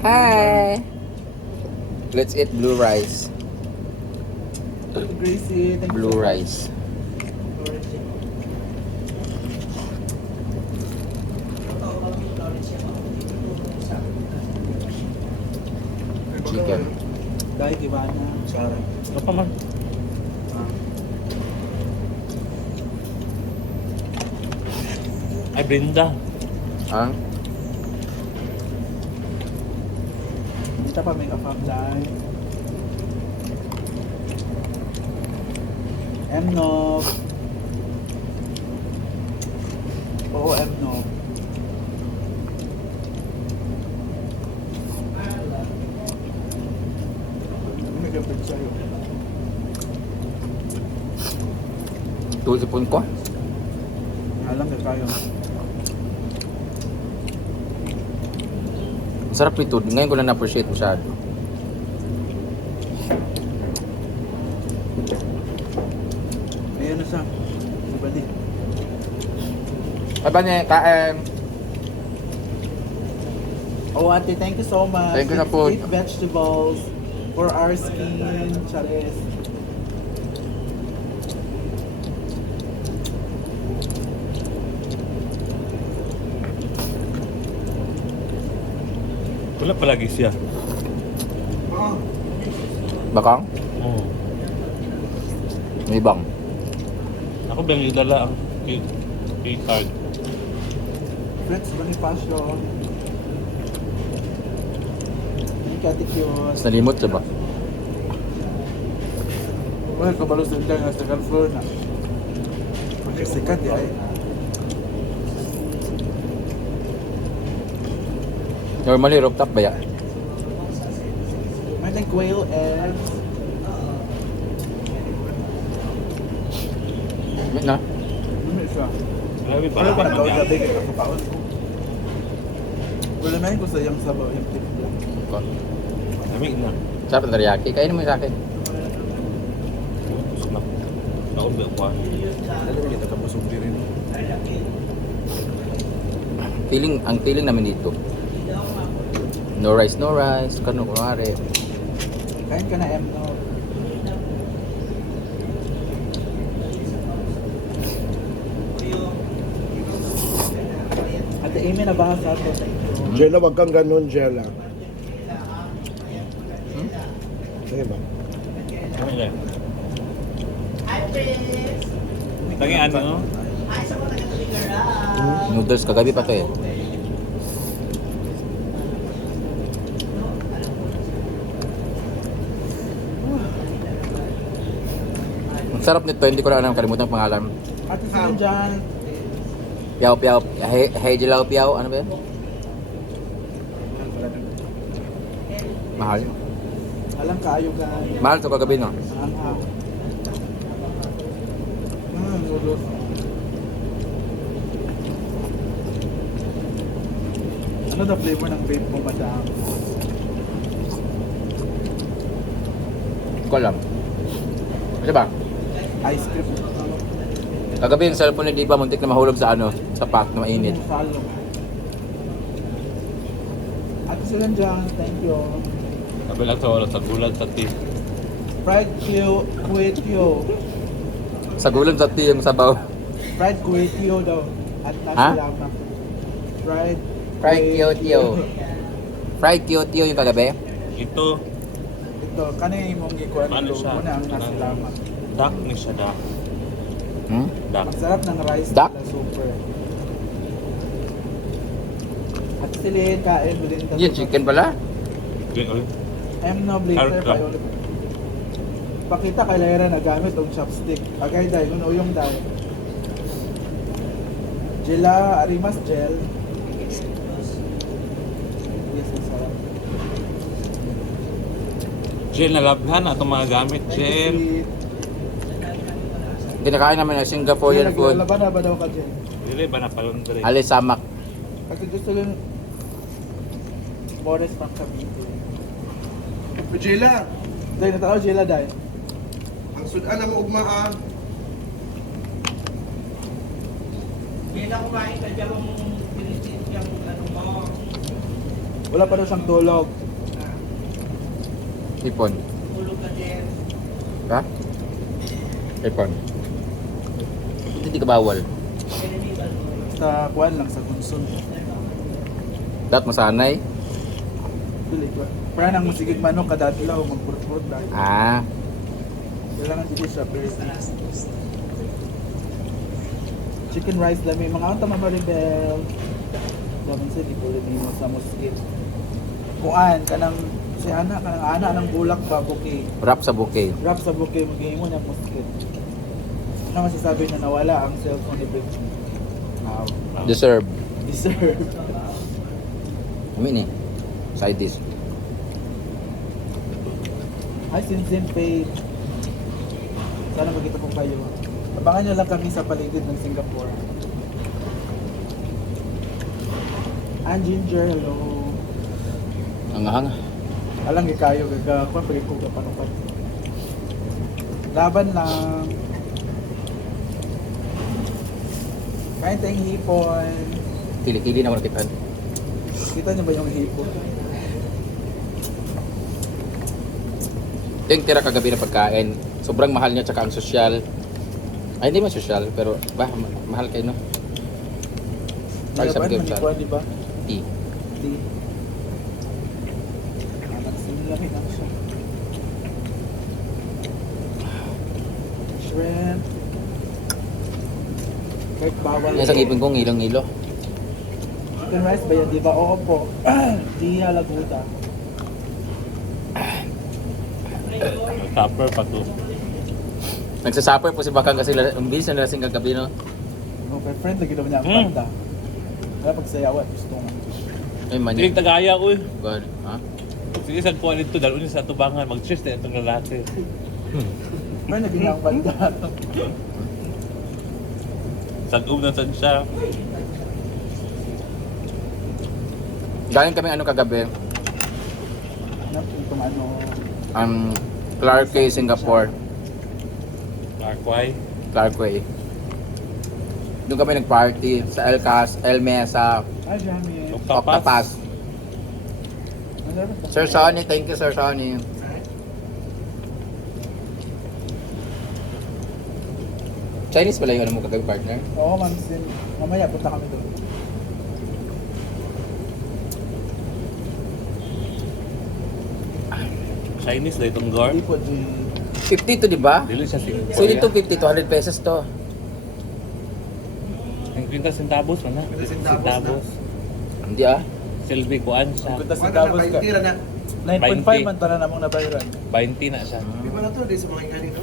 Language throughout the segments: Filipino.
Hi. Hello. Let's eat blue rice. Greasy, blue you. rice. Chicken. Oh, I bring that. Huh? chắc là mình ở phòng dài em nó ô em nó Tôi sẽ quên quá sarap nito. Ngayon ko lang na-appreciate masyado. Ayan na siya. Ay bani. Ay, bani, kain. Oh, Ate, thank you so much. Thank you na po. Eat vegetables for our skin. Charis. Ada apa lagi sih ya? Bakang? Hmm. Oh. Ini bang. Aku beli di dalam. Di card. Let's bring it coba. Wah, kebalus dendam yang sedangkan Pakai sikat ya, ya. Normally rooftop ba ya? I think quail and uh, Mit mm -hmm. na? Ano ba ang gawin gabi kaya kapapawin ko? Mm -hmm. Wala well, may gusto yung sabaw yung tip okay. na. Mit na. Sabi na teriyaki, kainin mo yung sakin. Mm -hmm. Mm -hmm. Feeling, ang feeling, feeling namin dito, No rice, no rice. Kano kung ari. Kain kana na, M. No. Ate Amy, nabahas sa ako. Mm-hmm. Hmm? Jella, wag kang ganun, Jella. Hmm? Sige ba? Sige. Hi, Chris. Lagi ano, no? Noodles kagabi pa to eh. sarap nito, hindi ko na alam, kalimutan ang pangalan. Ate Sam dyan. Piao piao, hey hey jilao piao, ano ba yan? Oh. Mahal. Alam ka, ayaw ka. Mahal ito so, kagabi, no? Mm, ano the flavor ng vape mo ba dyan? Ko alam. Diba? Diba? ice cream. Kagabi yung cellphone ni Diva, muntik na mahulog sa ano, sa pack na mainit. Ate Selen John, thank you. Kagabi lang sa oras, sa gulad sa tea. Fried kyo, kuit Sa gulad sa tea yung sabaw. Fried kuit kyo daw. At last ha? Ilama. Fried kuit kyo. Fried kyo kyo yung kagabi? Ito to so, kanay imong gikuan ano siya una ang kasalamat dak ni siya da hmm dak sarap ng rice dak super at sila kain mo din to chicken pala chicken okay. I'm no blinker no, pakita kay Lyra na gamit ang chopstick agay dahil yung uyong dahil jela arimas gel Jen, nalabhan ato mga gamit, na Kinakain namin ang Singaporean food. Jen, nalabhan na ba daw ka, Jen? Hindi, na palundre? Alisamak. Kasi gusto yung Boris pang kapito. Jela! Dahil natakaw, Jela, dahil. Ang na mo, Ugma, ah. Jela, kumain ka, Jela, mo. Wala pa daw siyang tulog. Ipon. Ha? Ipon. Hindi di ka bawal. Sa kuwan lang, sa gunsun. Dat mo sanay? Para nang masigit manok ka dati lang, magpurpurot dati. Ah. Kailangan dito siya, Chicken rice lang, may mga ang tama ba rin, Bell? Dabon so, sa dipulit mo sa muskit. Kuwan, kanang si Ana, kanang Ana ng bulak ba, bukay. Rap sa bukay. Rap sa bukay, maghihimo niya muskit. Ano masasabi na nawala ang cellphone ni Bridget. Wow. wow. Deserve. Deserve. Wow. Amin eh. Side dish. Hi, Sinzin Pay. Sana magkita ko kayo. Abangan niyo lang kami sa paligid ng Singapore. Ang Ginger, hello. Ang hanga. -hanga alang gi kayo gaga kwa pagi ko pa no laban lang kain tayong hipon kili-kili na mo natipan kita niyo ba yung hipon ito yung tira kagabi na pagkain sobrang mahal niya tsaka ang sosyal ay hindi man sosyal pero ba mahal kayo no Ay, sabi ko sa. Di ba? Di. Di. Kahit bawal. Nasa eh. ngipin ko ngilong-ngilo. Chicken rice ba yan? Di ba? Oo po. di niya laguta. Supper pa to. Nagsasupper po si Bakang kasi ang bis na nalasing kagabi, no? No, my okay, friend, lagi naman niya ang banda. mm. panda. Kaya pagsayawa, eh, gusto mo. Ay, manya. Maniang... Tiling tagaya, uy. God, ha? Sige, saan po alin to? Dalun sa tubangan, mag-cheese na itong lalaki. Hmm. friend, ang panda. Tag-um na tag siya. Galing kami ano kagabi? Ano ano? Um, Clarkway, Singapore. Clarkway? Clarkway. Doon kami nag-party sa El Cas, El Mesa, Octopus. Sir Sonny, thank you Sir Sonny. Chinese pala yung alam mo kagag partner? Oo, oh, man. Sin- mamaya, punta kami doon. Chinese na do itong garn. 50 to, di ba? So, dito yeah. 50 to, 100 pesos to. Ang kinta centavos, ano? Centavos. Hindi ah. Silvi ko ang sa. Kuta sa Davos ka. 9.5 man to na namong nabayaran. 20 na siya. Hmm. Di ba na to, di sa mga ingani to?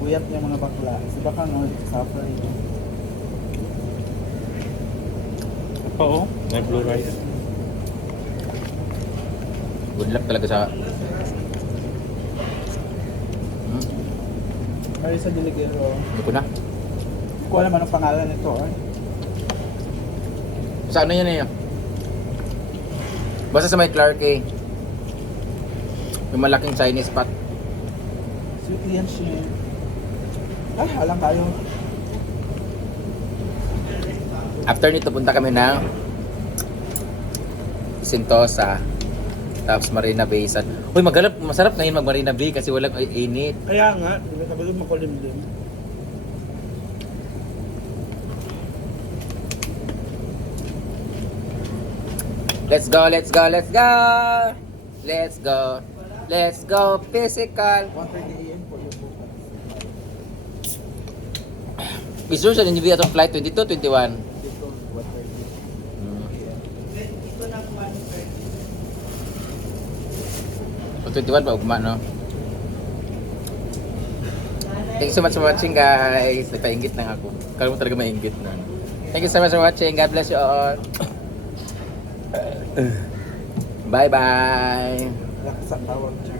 Uyat yung mga bakla. Kasi baka no, suffering. Apo, oh. May blue rice. Good luck talaga sa... Hmm? Ay, sa diligero. Hindi ko na. Hindi ko alam oh. anong pangalan nito. Eh. Sa ano yun eh? Basta sa may Clark eh. Yung malaking Chinese pot. Sweet yan siya. Ay, alam tayo. After nito, punta kami na Sintosa. Tapos Marina Bay sa... Uy, magalap, masarap ngayon mag Marina Bay kasi walang ay, init. Kaya nga, hindi ka pwede makulim din. Let's go, let's go, let's go! Let's go! Let's go physical! 138. Is there any delay at flight 22 21? Mm -hmm. Mm -hmm. Oh, 21 pa ugma no. Thank you so much for watching guys. Ay, paingit nang ako. Kalmo talaga maingit na. Thank you so much for watching. God bless you all. bye bye.